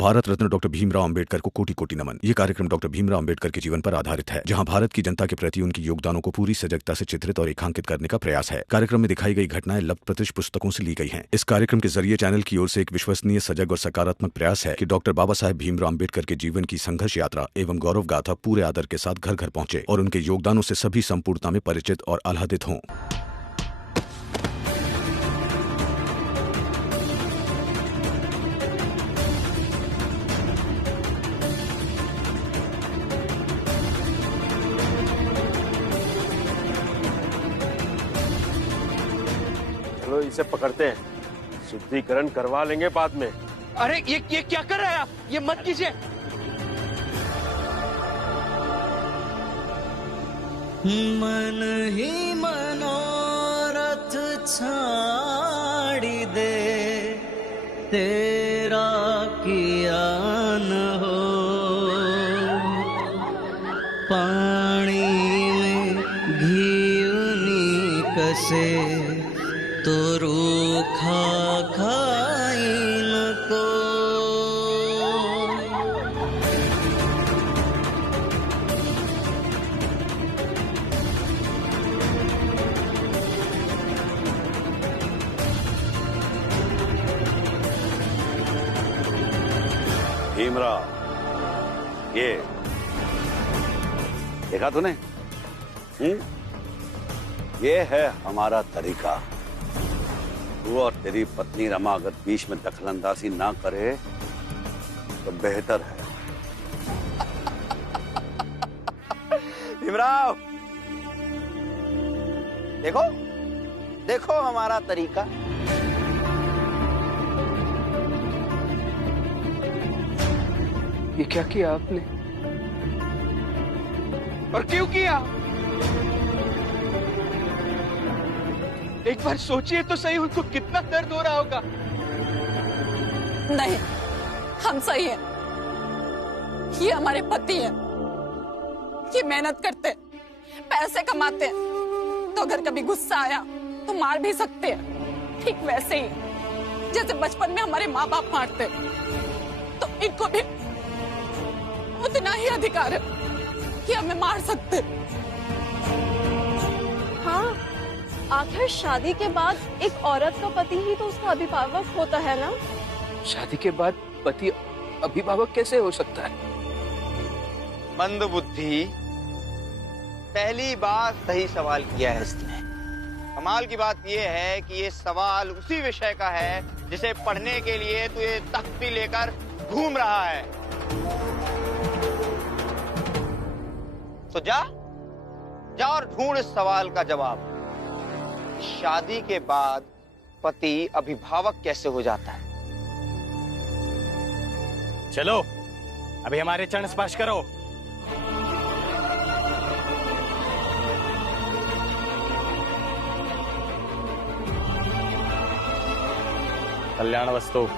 Bharat Ratna doctor Bhimrao Ambedkar को कोटि कोटि नमन। ये कार्यक्रम डॉक्टर भीमराव अंबेडकर के जीवन पर आधारित है, जहां भारत की जनता के प्रति उनके योगदानों को पूरी सजगता से चित्रित और रेखांकित करने का प्रयास है। कार्यक्रम में दिखाई गई घटनाएं लब्ध प्रतिष्ठ पुस्तकों से ली गई हैं। इस कार्यक्रम के जरिए चैनल की ओर से एक विश्वसनीय, सजग और सकारात्मक प्रयास है कि डॉक्टर बाबा साहेब भीमराव अंबेडकर के जीवन की संघर्ष यात्रा एवं गौरव गाथा पूरे आदर के साथ घर घर पहुंचे और उनके योगदानों से सभी संपूर्णता में परिचित और आह्लादित हों। चलो इसे पकड़ते हैं, शुद्धिकरण करवा लेंगे बाद में। अरे ये क्या कर रहे हैं आप? ये मत कीजिए। मन ही मनोरथ छाड़ी दे, तेरा किया न हो। पानी में घी उनी कसे, तो रूखा खाई न को। भीमराव, ये देखा तूने? ये है हमारा तरीका। तू और तेरी पत्नी रमा अगर बीच में दखलंदाजी ना करे तो बेहतर है। भीमराव, देखो देखो हमारा तरीका। ये क्या किया आपने और क्यों किया? एक बार सोचिए तो सही, उनको कितना दर्द हो रहा होगा। नहीं, हम सही हैं। ये हमारे पति हैं। ये मेहनत करते, पैसे कमाते हैं, तो अगर कभी गुस्सा आया तो मार भी सकते हैं। ठीक वैसे ही जैसे बचपन में हमारे माँ बाप मारते, तो इनको भी उतना ही अधिकार है कि हमें मार सकते। हाँ, आखिर शादी के बाद एक औरत का पति ही तो उसका अभिभावक होता है ना? शादी के बाद पति अभिभावक कैसे हो सकता है? मंदबुद्धि, पहली बार सही सवाल किया है इसने। कमाल की बात यह है कि ये सवाल उसी विषय का है जिसे पढ़ने के लिए तू ये तख्ती लेकर घूम रहा है। तो जा और ढूंढ इस सवाल का जवाब। शादी के बाद पति अभिभावक कैसे हो जाता है? चलो, अभी हमारे चरण स्पर्श करो। कल्याण वस्तु।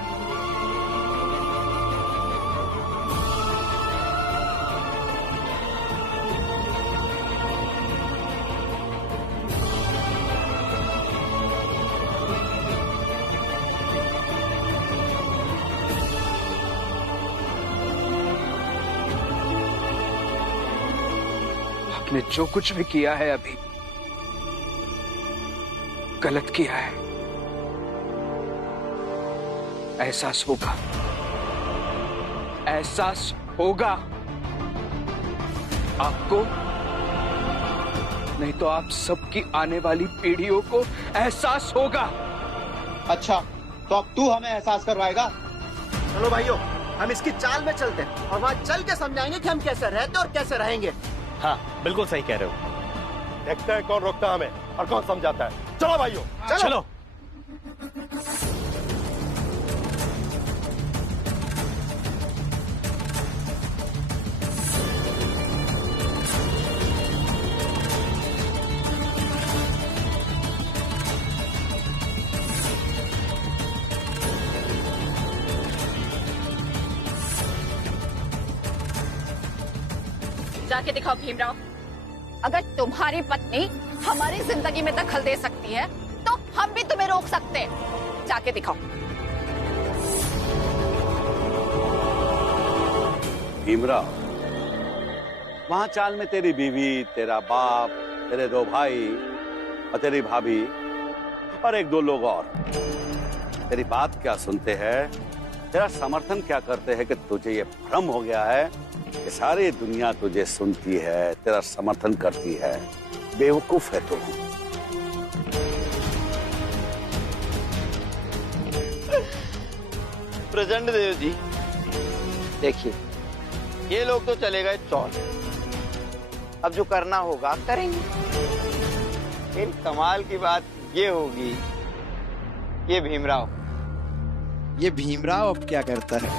आपने जो कुछ भी किया है अभी गलत किया है। एहसास होगा, एहसास होगा आपको, नहीं तो आप सबकी आने वाली पीढ़ियों को एहसास होगा। अच्छा, तो अब तू हमें एहसास करवाएगा? चलो भाइयों, हम इसकी चाल में चलते हैं और वहां चल के समझाएंगे कि हम कैसे रहते और कैसे रहेंगे। हाँ, बिल्कुल सही कह रहे हो। देखते हैं कौन रोकता है हमें और कौन समझाता है। चलो भाइयों, चलो। जाके दिखाओ भीमराव। अगर तुम्हारी पत्नी हमारी जिंदगी में दखल दे सकती है तो हम भी तुम्हें रोक सकते हैं। जाके दिखाओ। भीमराव, वहां चाल में तेरी बीवी, तेरा बाप, तेरे 2 भाई और तेरी भाभी और 1-2 लोग और तेरी बात क्या सुनते हैं, तेरा समर्थन क्या करते हैं कि तुझे ये भ्रम हो गया है कि सारी दुनिया तुझे सुनती है, तेरा समर्थन करती है। बेवकूफ है तू। प्रचंड देव जी, देखिए ये लोग तो चले गए चौल, अब जो करना होगा करेंगे। फिर कमाल की बात ये होगी, ये भीमराव अब क्या करता है?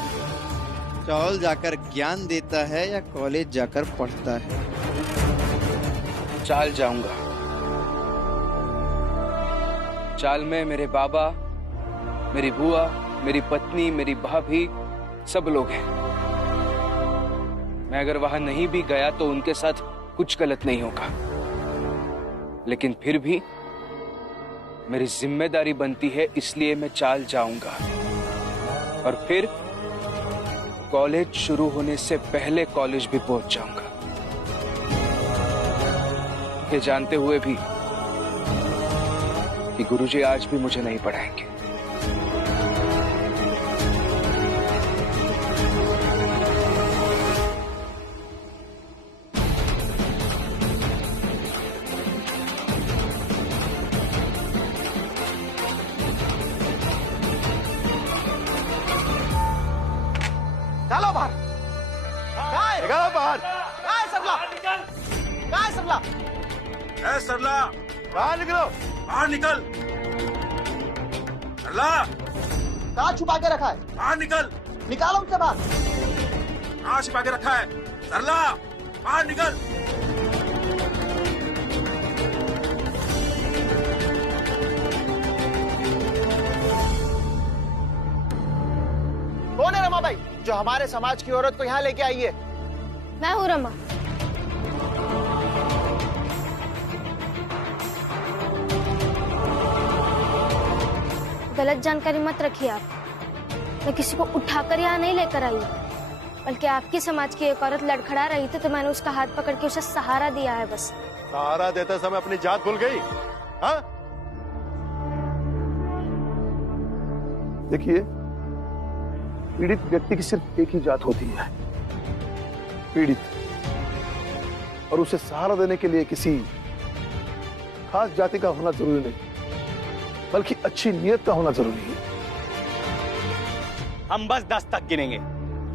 चौल जाकर ज्ञान देता है या कॉलेज जाकर पढ़ता है? चाल जाऊंगा। चाल में मेरे बाबा, मेरी बुआ, मेरी पत्नी, मेरी भाभी, सब लोग हैं। मैं अगर वहां नहीं भी गया तो उनके साथ कुछ गलत नहीं होगा, लेकिन फिर भी मेरी जिम्मेदारी बनती है, इसलिए मैं चाल जाऊंगा। और फिर कॉलेज शुरू होने से पहले कॉलेज भी पहुंच जाऊंगा, ये जानते हुए भी कि गुरुजी आज भी मुझे नहीं पढ़ाएंगे। चलो बाहर। निकालो बाहर। सरला, सरला, सरला, बाहर निकलो, बाहर निकल। सरला, कहाँ छुपा के रखा है? बाहर निकल। निकालो उनसे बाहर। कहाँ छुपा के रखा है? सरला, बाहर निकल। कौन है रमा भाई जो हमारे समाज की औरत को यहाँ लेके आई है? मैं हूँ रमा। गलत जानकारी मत रखिए आप। मैं किसी को उठाकर यहाँ नहीं लेकर आई, बल्कि आपकी समाज की एक औरत लड़खड़ा रही थी तो मैंने उसका हाथ पकड़ के उसे सहारा दिया है बस। सहारा देते समय अपनी जात भूल गई? हाँ? देखिए, पीड़ित व्यक्ति की सिर्फ एक ही जात होती है, पीड़ित, और उसे सहारा देने के लिए किसी खास जाति का होना जरूरी नहीं, बल्कि अच्छी नीयत का होना जरूरी है। हम बस 10 तक गिनेंगे।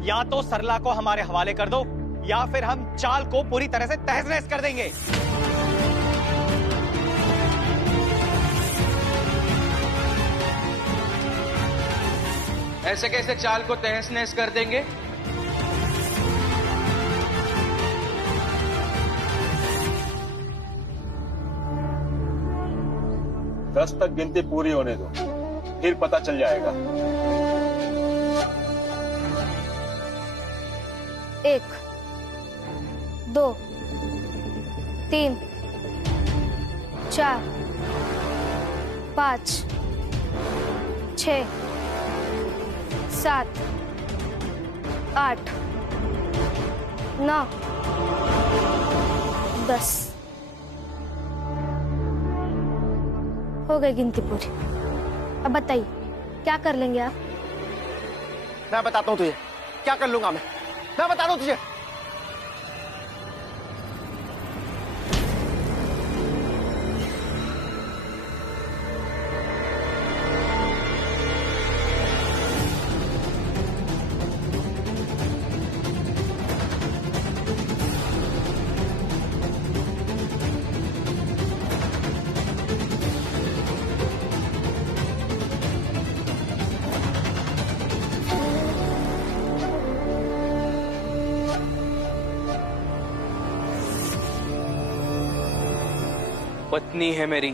या तो सरला को हमारे हवाले कर दो या फिर हम चाल को पूरी तरह से तहस-नहस कर देंगे। ऐसे कैसे चाल को तहस-नहस कर देंगे? दस तक गिनती पूरी होने दो, फिर पता चल जाएगा। 1, 2, 3, 4, 5, 6, 7, 8, 9, 10 हो गई गिनती पूरी। अब बताइए क्या कर लेंगे आप? मैं बताता हूँ तुझे क्या कर लूंगा। मैं बताता हूँ तुझे। पत्नी है मेरी।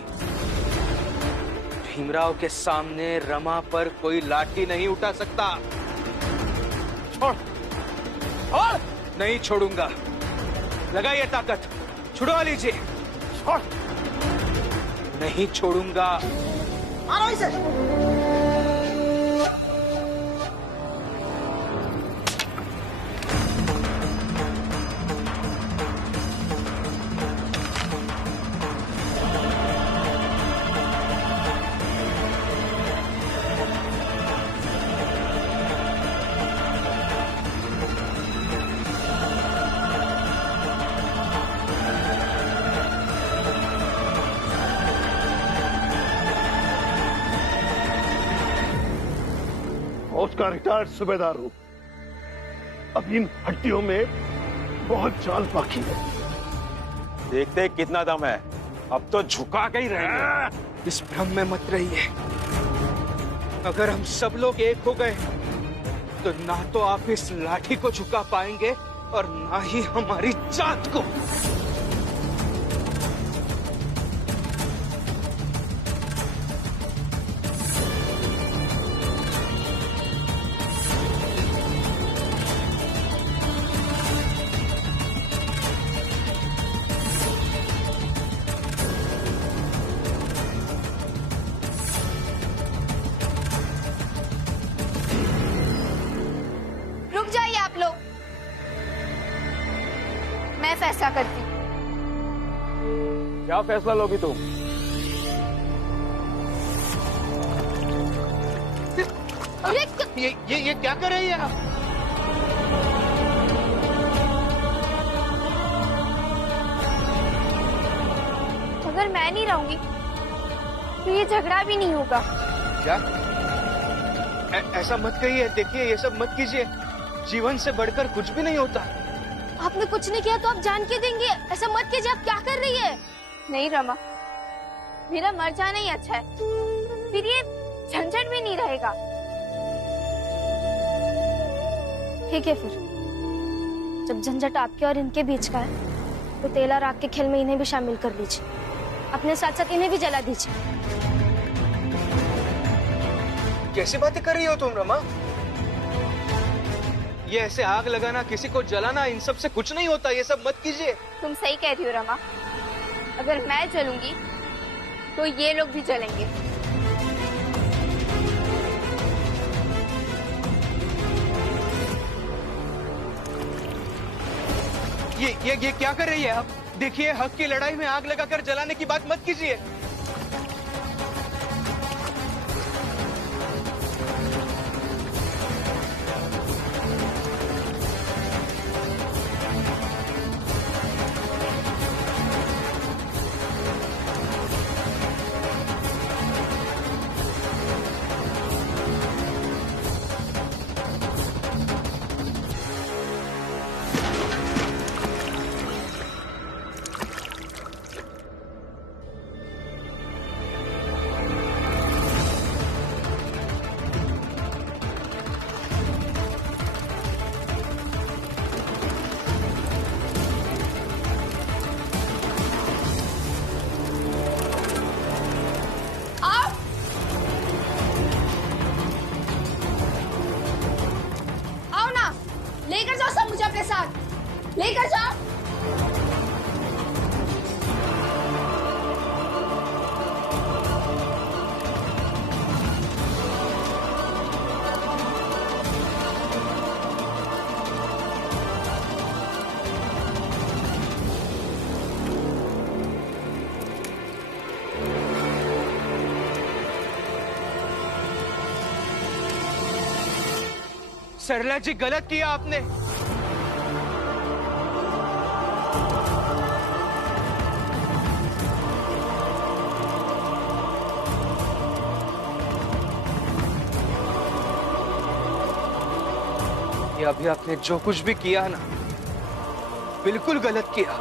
भीमराव के सामने रमा पर कोई लाठी नहीं उठा सकता। छोड़, छोड़। नहीं छोड़ूंगा। लगाइए ताकत, छुड़वा लीजिए। छोड़, नहीं छोड़ूंगा। मारो इसे। का रिटायर्ड सूबेदार हूं। अब इन हड्डियों में बहुत जान बाकी है। देखते कितना दम है, अब तो झुका के ही रहेंगे। इस भ्रम में मत रहिए। अगर हम सब लोग एक हो गए तो ना तो आप इस लाठी को झुका पाएंगे और ना ही हमारी जात को। रुक जाइए आप लोग, मैं फैसला करती हूँ। क्या फैसला लोगी तुम? अरे ये क्या कर रही है आप? अगर मैं नहीं रहूंगी तो ये झगड़ा भी नहीं होगा। क्या? ऐसा मत कहिए। देखिए, ये सब मत कीजिए। जीवन से बढ़कर कुछ भी नहीं होता। आपने कुछ नहीं किया तो आप जान के देंगे। ऐसा मत कीजिए। आप क्या कर रही है? नहीं रमा, मेरा मर जाना ही अच्छा है, फिर ये झंझट भी नहीं रहेगा। ठीक है, फिर जब झंझट आपके और इनके बीच का है तो तेल और आग के खेल में इन्हें भी शामिल कर लीजिए। अपने साथ साथ इन्हें भी जला दीजिए। कैसी बातें कर रही हो तुम रमा? ये ऐसे आग लगाना, किसी को जलाना, इन सब से कुछ नहीं होता। ये सब मत कीजिए। तुम सही कह रही हो रमा। अगर मैं जलूंगी तो ये लोग भी जलेंगे। ये क्या कर रही है आप? देखिए, हक की लड़ाई में आग लगाकर जलाने की बात मत कीजिए। लेकर जाओ सब मुझे अपने साथ, लेकर जाओ। सरला जी, गलत किया आपने। ये अभी आपने जो कुछ भी किया ना, बिल्कुल गलत किया।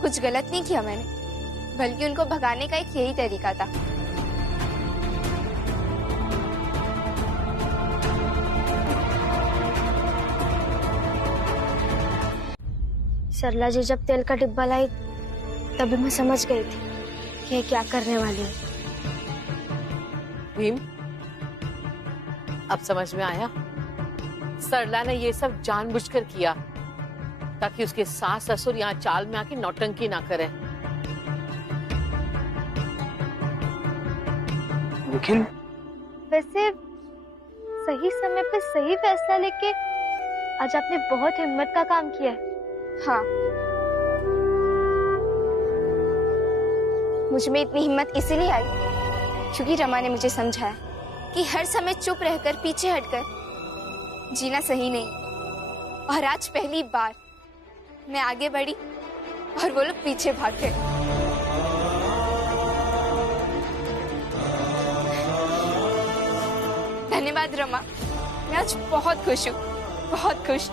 कुछ गलत नहीं किया मैंने, बल्कि उनको भगाने का एक यही तरीका था। सरला जी जब तेल का डिब्बा लाई तभी मैं समझ गई थी कि ये क्या करने वाली है। भीम, अब समझ में आया? सरला ने ये सब जानबूझकर किया ताकि उसके सास ससुर यहाँ चाल में आके नौटंकी ना करें। लेकिन वैसे सही समय पे सही फैसला लेके आज आपने बहुत हिम्मत का काम किया है। हाँ, मुझ में इतनी हिम्मत इसीलिए आई क्योंकि रमा ने मुझे समझाया कि हर समय चुप रहकर पीछे हटकर जीना सही नहीं। और आज पहली बार मैं आगे बढ़ी और वो लोग पीछे भाग गए। धन्यवाद रमा, मैं आज बहुत खुश हूँ, बहुत खुश।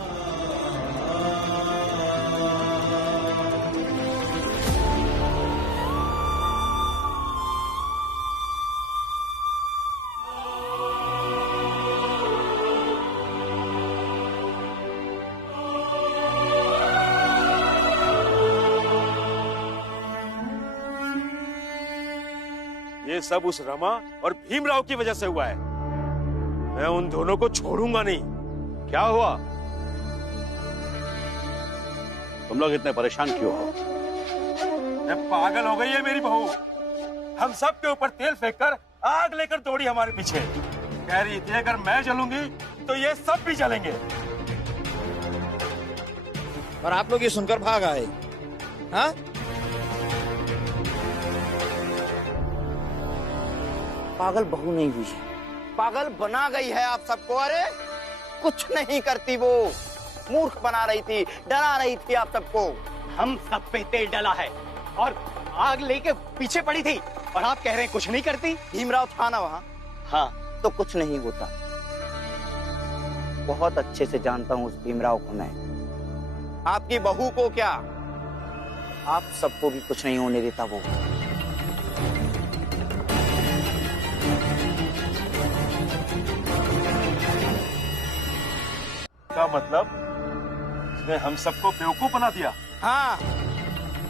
ये सब उस रमा और भीमराव की वजह से हुआ है। मैं उन दोनों को छोड़ूंगा नहीं। क्या हुआ? तुम लोग इतने परेशान क्यों हो? मैं पागल हो गई है मेरी बहू। हम सब के ऊपर तेल फेंककर आग लेकर दौड़ी हमारे पीछे। कह रही थी अगर मैं जलूंगी तो ये सब भी जलेंगे। और आप लोग ये सुनकर भाग आए? हाँ? पागल बहू नहीं हुई है, पागल बना गई है आप सबको। अरे कुछ नहीं करती वो, मूर्ख बना रही थी, डरा रही थी आप सबको। हम सब पे तेल डला है और आग लेके पीछे पड़ी थी और आप कह रहे हैं कुछ नहीं करती। भीमराव था ना वहाँ? हाँ, तो कुछ नहीं होता। बहुत अच्छे से जानता हूँ उस भीमराव को मैं। आपकी बहू को क्या, आप सबको भी कुछ नहीं होने देता वो। का मतलब इसने हम सबको बेवकूफ बना दिया। हाँ।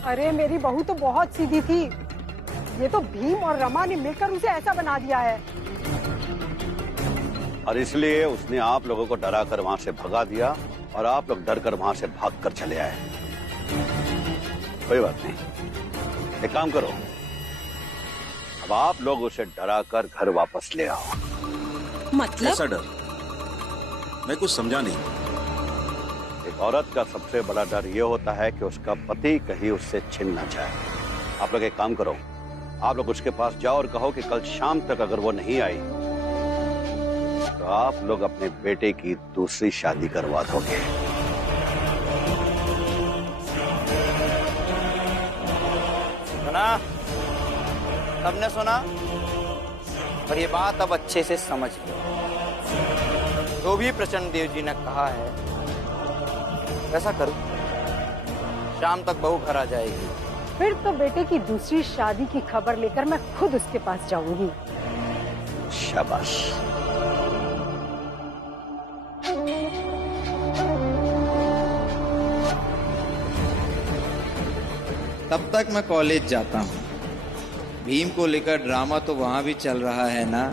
अरे मेरी बहू तो बहुत सीधी थी, ये तो भीम और रमा ने मिलकर उसे ऐसा बना दिया है। और इसलिए उसने आप लोगों को डरा कर वहां से भगा दिया और आप लोग डर कर वहां से भाग कर चले आए। कोई बात नहीं, एक काम करो, अब आप लोग उसे डरा कर घर वापस ले आओ। मतलब? ऐसा डर? मैं कुछ समझा नहीं। एक औरत का सबसे बड़ा डर यह होता है कि उसका पति कहीं उससे छिन न जाए। आप लोग एक काम करो, आप लोग उसके पास जाओ और कहो कि कल शाम तक अगर वो नहीं आई तो आप लोग अपने बेटे की दूसरी शादी करवा दोगे। सुना? सबने सुना? और ये बात अब अच्छे से समझ लो। जो भी प्रचंड देव जी ने कहा है वैसा करो, शाम तक बहू घर आ जाएगी। फिर तो बेटे की दूसरी शादी की खबर लेकर मैं खुद उसके पास जाऊंगी। शाबाश। तब तक मैं कॉलेज जाता हूँ। भीम को लेकर ड्रामा तो वहां भी चल रहा है ना।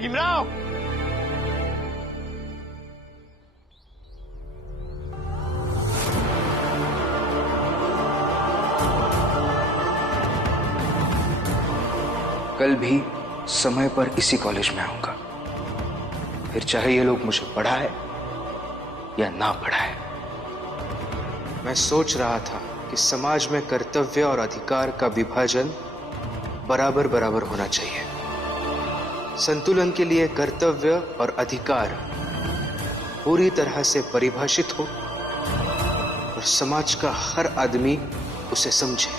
भीमराव, कल भी समय पर इसी कॉलेज में आऊंगा, फिर चाहे ये लोग मुझे पढ़ाए या ना पढ़ाए। मैं सोच रहा था कि समाज में कर्तव्य और अधिकार का विभाजन बराबर बराबर होना चाहिए। संतुलन के लिए कर्तव्य और अधिकार पूरी तरह से परिभाषित हो और समाज का हर आदमी उसे समझे।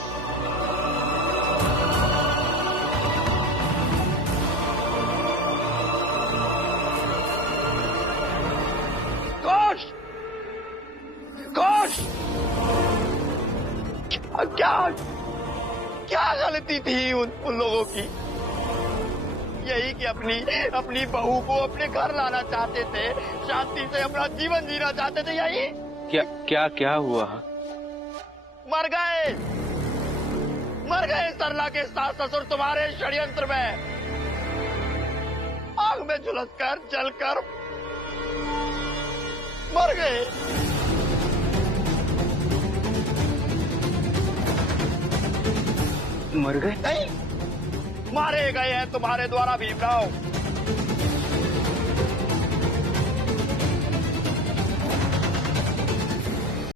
क्या गलती थी उन लोगों की? यही कि अपनी बहू को अपने घर लाना चाहते थे, शांति से अपना जीवन जीना चाहते थे। यही क्या हुआ? मर गए सरला के सास ससुर तुम्हारे षड्यंत्र में। आग में झुलसकर जलकर मर गए। मर गए? नहीं, मारे गए हैं तुम्हारे द्वारा भीमराव।